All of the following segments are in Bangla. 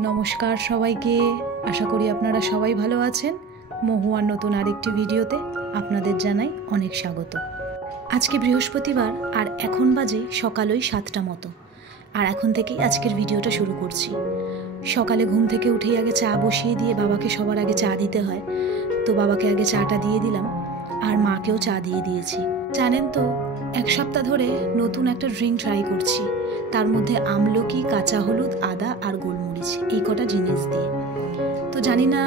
নমস্কার সবাইকে, আশা করি আপনারা সবাই ভালো আছেন। মহুয়ার নতুন আরেকটি ভিডিওতে আপনাদের জানাই অনেক স্বাগত। আজকে বৃহস্পতিবার আর এখন বাজে সকাল ওই 7টা মতো। আর এখন থেকেই আজকের ভিডিওটা শুরু করছি। সকালে ঘুম থেকে উঠেই আগে চা বসিয়ে দিয়ে বাবাকে সবার আগে চা দিতে হয়, তো বাবাকে আগে চাটা দিয়ে দিলাম আর মাকেও চা দিয়ে দিয়েছি। জানেন তো, এক সপ্তাহ ধরে নতুন একটা ড্রিঙ্ক ট্রাই করছি, তার মধ্যে আমলকি, কাঁচা হলুদ, আদা আর গোলমরিচ, এই কটা জিনিস দিয়ে। তো জানি না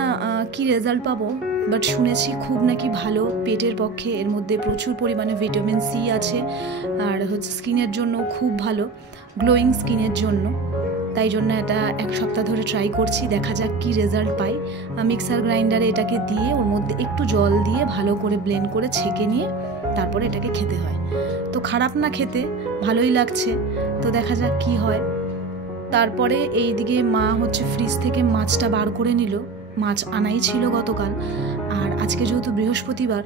কি রেজাল্ট পাবো, বাট শুনেছি খুব নাকি ভালো পেটের পক্ষে। এর মধ্যে প্রচুর পরিমাণে ভিটামিন সি আছে, আর হচ্ছে স্কিনের জন্য খুব ভালো, গ্লোয়িং স্কিনের জন্য। তাই জন্য এটা এক সপ্তাহ ধরে ট্রাই করছি, দেখা যাক কি রেজাল্ট পাই। মিক্সার গ্রাইন্ডারে এটাকে দিয়ে ওর মধ্যে একটু জল দিয়ে ভালো করে ব্লেন্ড করে ছেঁকে নিয়ে তারপরে এটাকে খেতে হয়। তো খারাপ না খেতে, ভালোই লাগছে, তো দেখা যাক কি হয়। তারপরে এইদিকে মা হচ্ছে ফ্রিজ থেকে মাছটা বার করে নিল। মাছ আনাই ছিল গতকাল, আর আজকে যেহেতু বৃহস্পতিবার,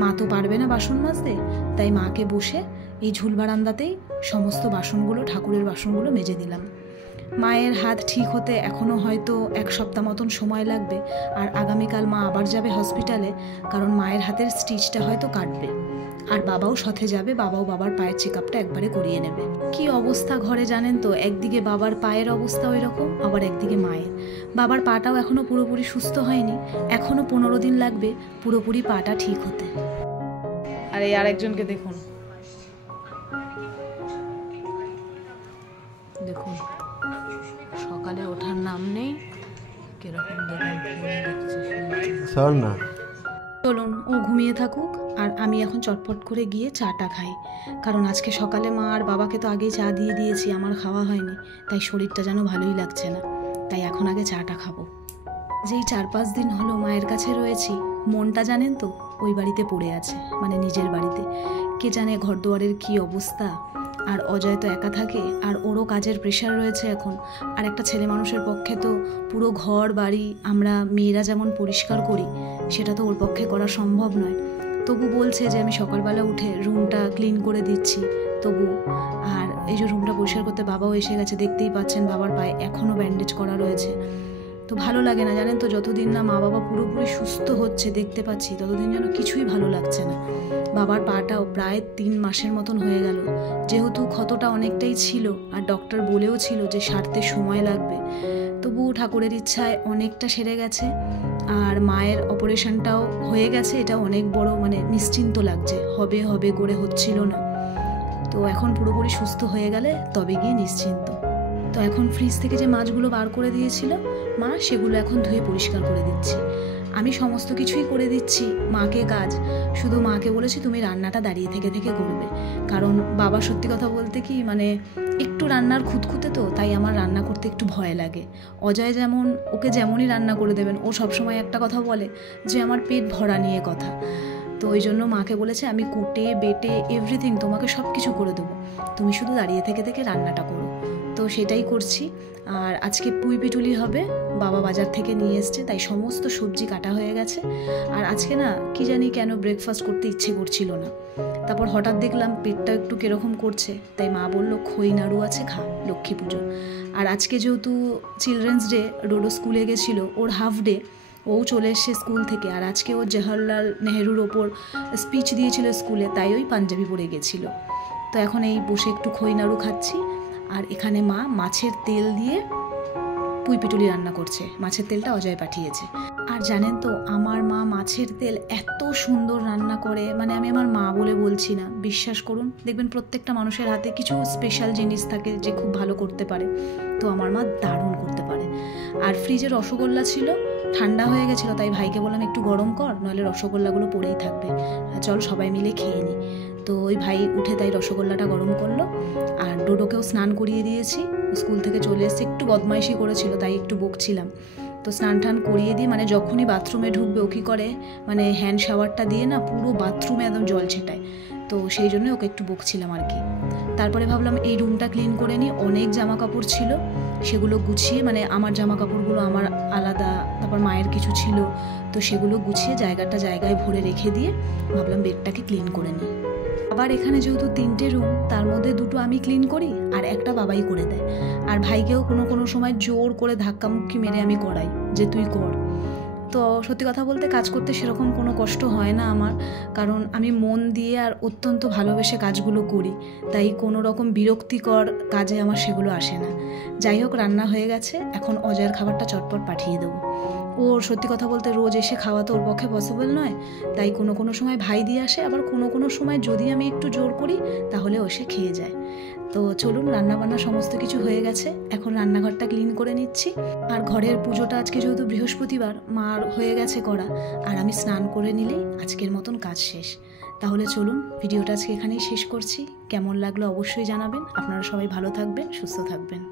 মা তো পারবে না বাসন মাজতে, তাই মাকে বসে এই ঝুল বারান্দাতেই সমস্ত বাসনগুলো, ঠাকুরের বাসনগুলো মেজে দিলাম। মায়ের হাত ঠিক হতে এখনও হয়তো এক সপ্তাহ মতন সময় লাগবে, আর আগামীকাল মা আবার যাবে হসপিটালে, কারণ মায়ের হাতের স্টিচটা হয়তো কাটবে। আর বাবাও সাথে যাবে, বাবাও বাবার পায়ের চেক আপটা একবারে করিয়ে নেবে। কি অবস্থা ঘরে জানেন তো, একদিকে বাবার পায়ের অবস্থা ওই রকম, আবার একদিকে মায়ের। বাবার পাটাও এখনও পুরোপুরি সুস্থ হয়নি, এখনও 15 দিন লাগবে পুরোপুরি পাটা ঠিক হতে। আর এই আরেকজনকে দেখুন, দেখুন সকালে ওঠার নাম নেই, কিরকম দেখুন না। চলুন ও ঘুমিয়ে থাকুক, আর আমি এখন চটপট করে গিয়ে চাটা খাই, কারণ আজকে সকালে মা আর বাবাকে তো আগেই চা দিয়ে দিয়েছি, আমার খাওয়া হয়নি, তাই শরীরটা যেন ভালোই লাগছে না, তাই এখন আগে চাটা খাবো। যেই 4-5 দিন হলো মায়ের কাছে রয়েছি, মনটা জানেন তো ওই বাড়িতে পড়ে আছে, মানে নিজের বাড়িতে। কে জানে ঘরদুয়ারের কি অবস্থা। আর অজয় তো একা থাকে, আর ওরও কাজের প্রেশার রয়েছে এখন। আর একটা ছেলে মানুষের পক্ষে তো পুরো ঘর বাড়ি আমরা মেয়েরা যেমন পরিষ্কার করি, সেটা তো ওর পক্ষে করা সম্ভব নয়। তবু বলছে যে আমি সকালবেলা উঠে রুমটা ক্লিন করে দিচ্ছি তবু। আর এই যে রুমটা পরিষ্কার করতে বাবাও এসে গেছে, দেখতেই পাচ্ছেন বাবার পায়ে এখনও ব্যান্ডেজ করা রয়েছে। তো ভালো লাগে না জানেন তো, যতদিন না মা বাবা পুরোপুরি সুস্থ হচ্ছে দেখতে পাচ্ছি, ততদিন যেন কিছুই ভালো লাগছে না। বাবার পাটাও প্রায় 3 মাসের মতন হয়ে গেল, যেহেতু ক্ষতটা অনেকটাই ছিল, আর ডক্টর বলেও ছিল যে সারতে সময় লাগবে। তবু ঠাকুরের ইচ্ছায় অনেকটা সেরে গেছে, আর মায়ের অপারেশনটাও হয়ে গেছে। এটা অনেক বড়, মানে নিশ্চিন্ত লাগছে, হবে হবে করে হচ্ছিল না। তো এখন পুরোপুরি সুস্থ হয়ে গেলে তবে গিয়ে নিশ্চিন্ত। তো এখন ফ্রিজ থেকে যে মাছগুলো বার করে দিয়েছিল মা, সেগুলো এখন ধুয়ে পরিষ্কার করে দিচ্ছি। আমি সমস্ত কিছুই করে দিচ্ছি, মাকে কাজ। শুধু মাকে বলেছি তুমি রান্নাটা দাঁড়িয়ে থেকে থেকে করবে, কারণ বাবা সত্যি কথা বলতে কি মানে একটু রান্নার খুঁতখুঁতে, তো তাই আমার রান্না করতে একটু ভয় লাগে। অজয় যেমন, ওকে যেমনই রান্না করে দেবেন, ও সবসময় একটা কথা বলে যে আমার পেট ভরা নিয়ে কথা। তো ওই জন্য মাকে বলেছে আমি কুটে বেটে এভরিথিং তোমাকে সব কিছু করে দেবো, তুমি শুধু দাঁড়িয়ে থেকে থেকে রান্নাটা করো। তো সেটাই করছি। আর আজকে পুঁই পিটুলি হবে, বাবা বাজার থেকে নিয়ে এসছে, তাই সমস্ত সবজি কাটা হয়ে গেছে। আর আজকে না কি জানি কেন ব্রেকফাস্ট করতে ইচ্ছে করছিল না, তারপর হঠাৎ দেখলাম পেটটা একটু কীরকম করছে, তাই মা বললো খই নাড়ু আছে, খা, লক্ষ্মী পুজো। আর আজকে যেহেতু চিলড্রেন্স ডে, ডোডো স্কুলে গেছিলো, ওর হাফ ডে, ও চলে এসছে স্কুল থেকে। আর আজকে ও জওহরলাল নেহরুর ওপর স্পিচ দিয়েছিল স্কুলে, তাই ওই পাঞ্জাবি পরে গেছিলো। তো এখন এই বসে একটু খই নাড়ু খাচ্ছি। আর এখানে মা মাছের তেল দিয়ে পুঁই পিটুলি রান্না করছে, মাছের তেলটা অজয় পাঠিয়েছে। আর জানেন তো আমার মা মাছের তেল এত সুন্দর রান্না করে, মানে আমি আমার মা বলে বলছি না, বিশ্বাস করুন, দেখবেন প্রত্যেকটা মানুষের হাতে কিছু স্পেশাল জিনিস থাকে যে খুব ভালো করতে পারে, তো আমার মা দারুণ করতে পারে। আর ফ্রিজে রসগোল্লা ছিল, ঠান্ডা হয়ে গেছিলো, তাই ভাইকে বললাম একটু গরম কর, নাহলে রসগোল্লাগুলো পড়েই থাকবে, চল সবাই মিলে খেয়ে নিই। তো ওই ভাই উঠে তাই রসগোল্লাটা গরম করলো। আর ডোডোকেও স্নান করিয়ে দিয়েছি, স্কুল থেকে চলে এসে একটু বদমাইশি করেছিল, তাই একটু বকছিলাম। তো স্নান টান করিয়ে দিয়ে, মানে যখনই বাথরুমে ঢুকবে ও কী করে, মানে হ্যান্ড শাওয়ারটা দিয়ে না পুরো বাথরুমে একদম জল ছেটায়, তো সেই জন্য ওকে একটু বকছিলাম আর কি। তারপরে ভাবলাম এই রুমটা ক্লিন করে নিই, অনেক জামা কাপড় ছিল, সেগুলো গুছিয়ে, মানে আমার জামা কাপড়গুলো আমার আলাদা, তারপর মায়ের কিছু ছিল, তো সেগুলো গুছিয়ে জায়গাটা জায়গায় ভরে রেখে দিয়ে ভাবলাম বেডটাকে ক্লিন করে নিই। আবার এখানে যেহেতু 3টে রুম, তার মধ্যে 2টো আমি ক্লিন করি আর একটা বাবাই করে দেয়। আর ভাইকেও কোনো সময় জোর করে ধাক্কামুক্কি মেরে আমি করাই যে তুই কর। তো সত্যি কথা বলতে কাজ করতে সেরকম কোনো কষ্ট হয় না আমার, কারণ আমি মন দিয়ে আর অত্যন্ত ভালোবেসে কাজগুলো করি, তাই কোনো রকম বিরক্তিকর কাজে আমার সেগুলো আসে না। যাই হোক, রান্না হয়ে গেছে, এখন অজয়ের খাবারটা চটপট পাঠিয়ে দেবো। ওর সত্যি কথা বলতে রোজ এসে খাওয়া তো ওর পক্ষে পসিবল নয়, তাই কোনো সময় ভাই দিয়ে আসে, আবার কোনো সময় যদি আমি একটু জোর করি তাহলে ও এসে খেয়ে যায়। তো চলুন, রান্নাবান্না সমস্ত কিছু হয়ে গেছে, এখন রান্নাঘরটা ক্লিন করে নিচ্ছি। আর ঘরের পুজোটা আজকে যেহেতু বৃহস্পতিবার, মার হয়ে গেছে করা, আর আমি স্নান করে নিলেই আজকের মতন কাজ শেষ। তাহলে চলুন, ভিডিওটা আজকে এখানেই শেষ করছি। কেমন লাগলো অবশ্যই জানাবেন। আপনারা সবাই ভালো থাকবেন, সুস্থ থাকবেন।